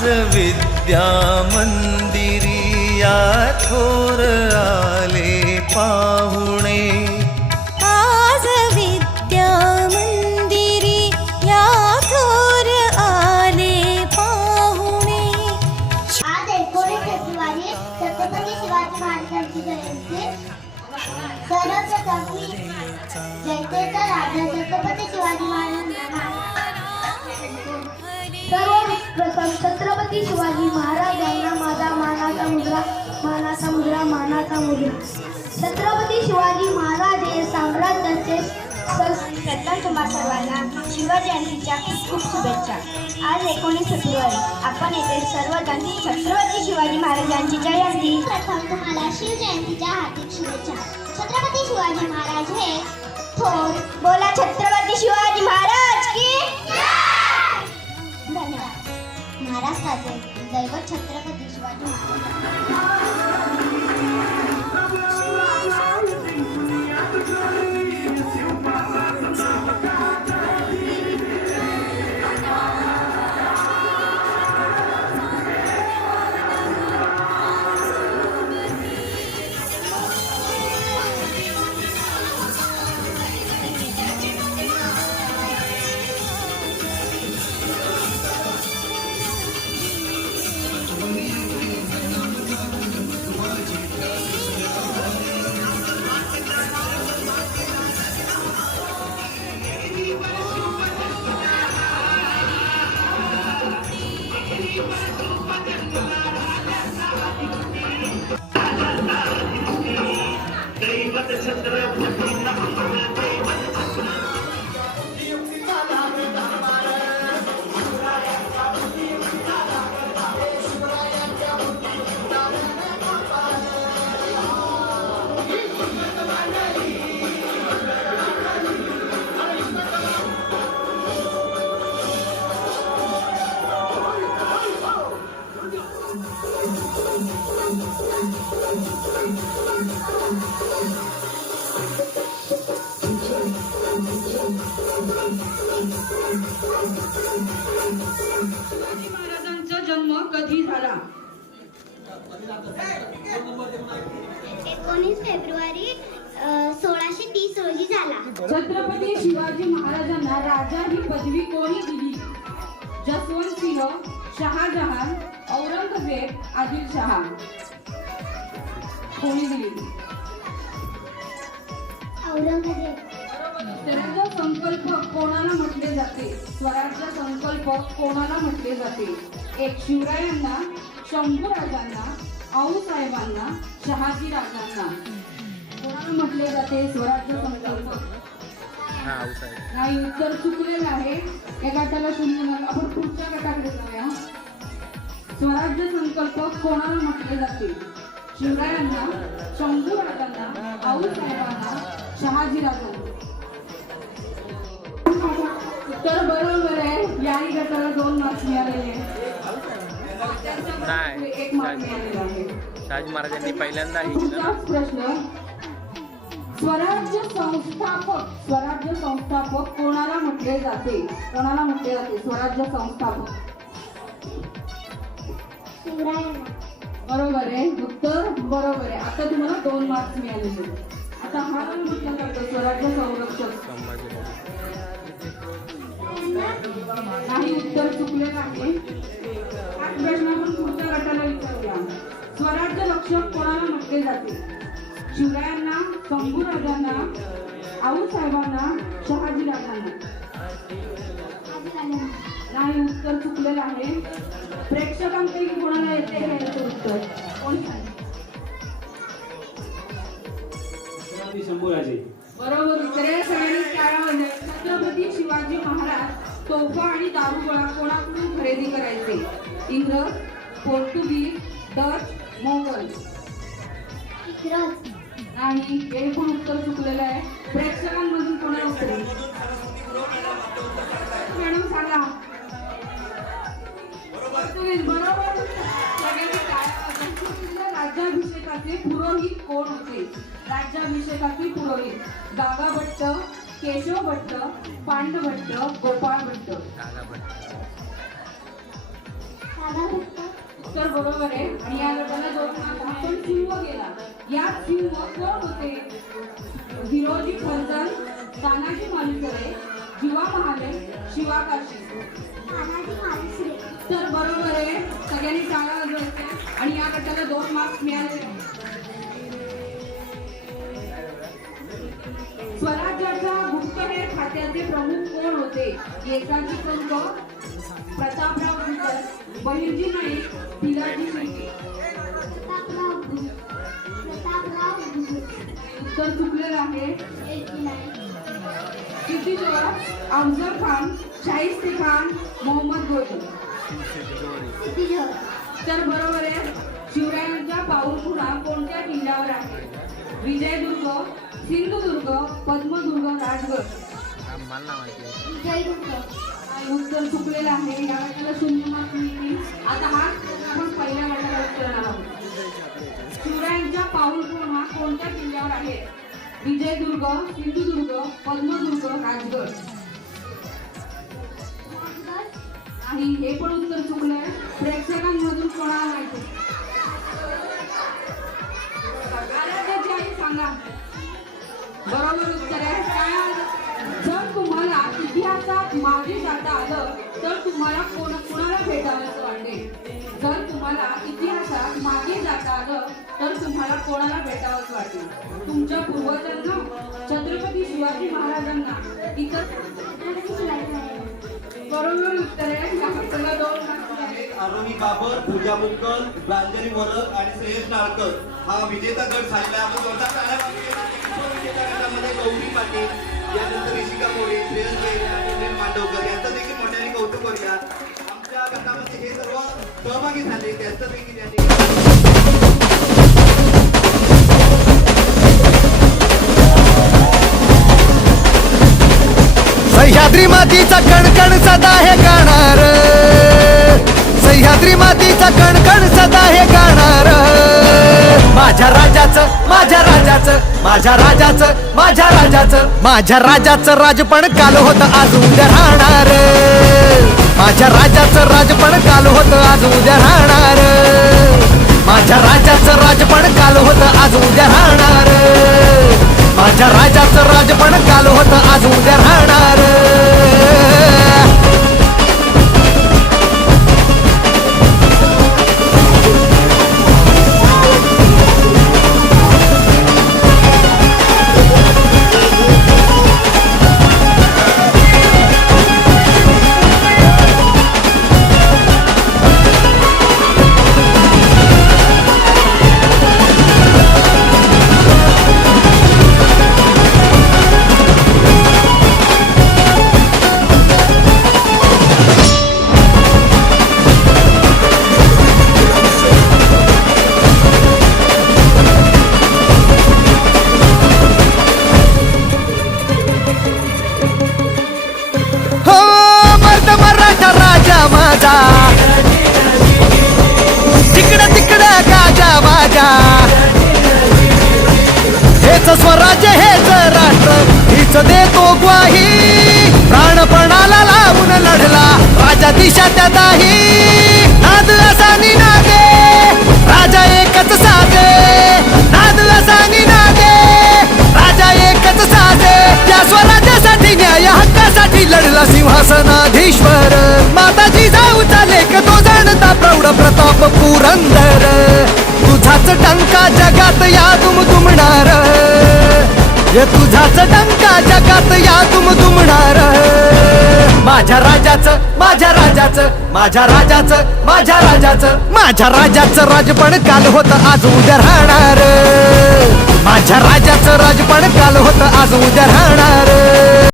आज विद्या मंदिरी या थोर आले पाहुणे. आज विद्या मंदिरी या थोर आले पाहुणे. आज एकोणीस फेब्रुवारी छत्रपती शिवाजी महाराजांची जयंती. सर्वप्रथम मी जयतेचा राजा छत्रपती शिवाजी महाराजांना सर्वप्रथम छत्रपती शिवाजी महाराजांना माझा मानाचा मुद्रा मानाचा मुद्रा मानाचा मुद्रा. छत्रपती शिवाजी महाराज हे साम्राज्याचे प्रथम तुम्हा सर्वांना शिवजयंतीच्या खूप खूप शुभेच्छा. आज एकोणीस फेब्रुवारी. आपण येथे सर्वजण छत्रपती शिवाजी महाराजांची जयंती. प्रथम तुम्हाला शिवजयंतीच्या हार्दिक शुभेच्छा. छत्रपती शिवाजी महाराज हे थोर बोला छत्रपती शिवाजी महाराज की महाराष्ट्राचे दैवत छत्रपती शिवाजी महाराज. महाराजांचा जन्म कधी झाला? एकोणीस फेब्रुवारी सोळाशे तीस रोजी झाला. छत्रपती शिवाजी महाराजांना राजा ही पदवी कोणी दिली? जसवंत सिंह शहाजहान औरंगजेब आदिलशहा कोणी दिली संकल्प कोणाला म्हटले जाते? स्वराज्य संकल्प कोणाला म्हटले जाते? एक शिवरायांना शंभूराजांना आऊसाहेबांना शहाजी राजांना कोणाला म्हटले जाते स्वराज्य संकल्प? नाही उत्तर चुकलेलं आहे. या गटाला शून्य आपण पुढच्या गटाकडे जाऊया. स्वराज्य संकल्प कोणाला म्हटले जाते? शिवरायांना शंभू राजांना आऊसाहेबांना शहाजी राजांना उत्तर बरोबर आहे याही गटाला दोन मार्क्स मिळालेले नाही. एक मार्क मिळालेला आहे. शहाजी महाराजांनी पहिल्यांदा हे प्रश्न स्वराज्य संस्थापक स्वराज्य संस्थापक कोणाला म्हटले जाते? कोणाला म्हटले जाते? स्वराज्य संस्थापक. शिवरायांना. बरोबर आहे. उत्तर बरोबर आहे. आता तुम्हाला दोन मार्क्स मिळालेले आता हा पण म्हटलं करतो स्वराज्य संरक्षक. काही उत्तर चुकलेलं आहे हाच प्रश्न आपण पुढच्या गटाला विचारूया. स्वराज्य रक्षक कोणाला म्हटले जाते? शिवरायांना शंभू शंभूराजांना आऊसाहेबांना शहाजी राजांना नाही उत्तर चुकलेलं आहे. प्रेक्षकांपैकी कोणाला येते उत्तर? कोण सांगेल? छत्रपती शंभूराजे. बरोबर उत्तरे सगळ्यांनी टाळामध्ये छत्रपती शिवाजी महाराज तोफा आणि दारुगोळा कोणाकडून खरेदी करायचे? इंग्रज पोर्तुगीज डच मोगल. नाही हे पण उत्तर चुकलेलं आहे. प्रेक्षकांमधून कोणाला उत्तर? मॅडम सांगा. बरोबर. राज्याभिषेकाचे पुरोहित कोण होते? राज्याभिषेकाचे पुरोहित. दादा भट्ट केशव भट्ट पांड भट्ट गोपाळ भट्ट. तर बरोबर आहे. आणि या गटाला मार्क आपण सिंह गेला. या सिंह कोण होते? हिरोजी फलटण तानाजी मालुसरे जीवा महाले शिवा काशी तर बरोबर आहे सगळ्यांनी टाळा वाजवायच्या आणि या गटाला दोन मार्क्स मिळाले स्वराज्याच्या गुप्तहेर खात्याचे प्रमुख कोण होते? येसाजी कंक प्रतापराव गुजर बहिर्जी नाईक भिलाजी शेळके उत्तर चुकलेलं आहे. सिद्धीजवळ अफजल खान शाहिस्ते खान मोहम्मद घोरी तर बरोबर आहे शिवरायांचा पाऊलखुणा कोणत्या किल्ल्यावर आहे? विजयदुर्ग सिंधुदुर्ग पद्मदुर्ग राजगड. उत्तर चुकलेलं आहे. या गटाला शून्य सिंधुदुर्ग सिंधुदुर्ग पद्मदुर्ग राजगड. आणि हे पण उत्तर चुकलंय. प्रेक्षकांमधून कोणाला माहिती? आराध्याची आई सांगा. बरोबर उत्तर आहे. काय जर तुम्हाला इतिहासात मागे जाता आलं तर तुम्हाला कोण कुणाला भेटावंसं वाटते? जर तुम्हाला इतिहासात मागे जाता आलं तर तुम्हाला कोणाला भेटावंच वाटेल तुमच्या पूर्वजांना शिवाजी महाराजांना इतर बरोबर उत्तर आहे या आरोही बाबर पूजा मुक्कल प्रांजली वरद आणि श्रेयस नाळकर हा विजेता गट झालेला आहे. आपण जोरदार विजेता गटामध्ये गौरी पाटील यानंतर ऋषिका मोरे श्रेयस बेरे आणि मांडवकर. यांचं देखील मोठ्याने कौतुक करूया. आमच्या गटामध्ये हे सर्व सहभागी झाले. त्यांचं देखील या सह्याद्री मातीचा कणकण सदा हे गाणार. सह्याद्री मातीचा कणकण सदा हे गाणार. माझ्या राजाचं माझ्या राजाचं माझ्या राजाचं माझ्या राजाचं. माझ्या राजाचं राजपण काल होत आज उद्या राहणार. माझ्या राजाचं राजपण काल होत आज उद्या राहणार. माझ्या राजाचं राजपण काल होत आज उद्या राहणार. माझ्या राजाचं राजपण काल होत आज उद्या राहणार. हेच स्वराज्य हेच राष्ट्र. हीच देतो ग्वाही. प्राणपणाला लावून लढला राजा दिशा त्या दाही. नाद असा निनादे राजा एकच साधे. नाद असा निनादे राजा एकच साजे या स्वराज्यासाठी न्याय हक्कासाठी लढला सिंहासनाधीश्वर. माताजी जाऊ लेख तो जाणता प्रौढ प्रताप पुरंदर. तुझाच टंका जगात या तुम तुमणार तुझाच डंका जगात या तुम तुमणार माझ्या राजाचं माझ्या राजाचं माझ्या राजाचं माझ्या राजाचं. माझ्या राजाचं राजपण काल होत आज उद्या राहणार. माझ्या राजाचं राजपण काल होत आज उद्या राहणार.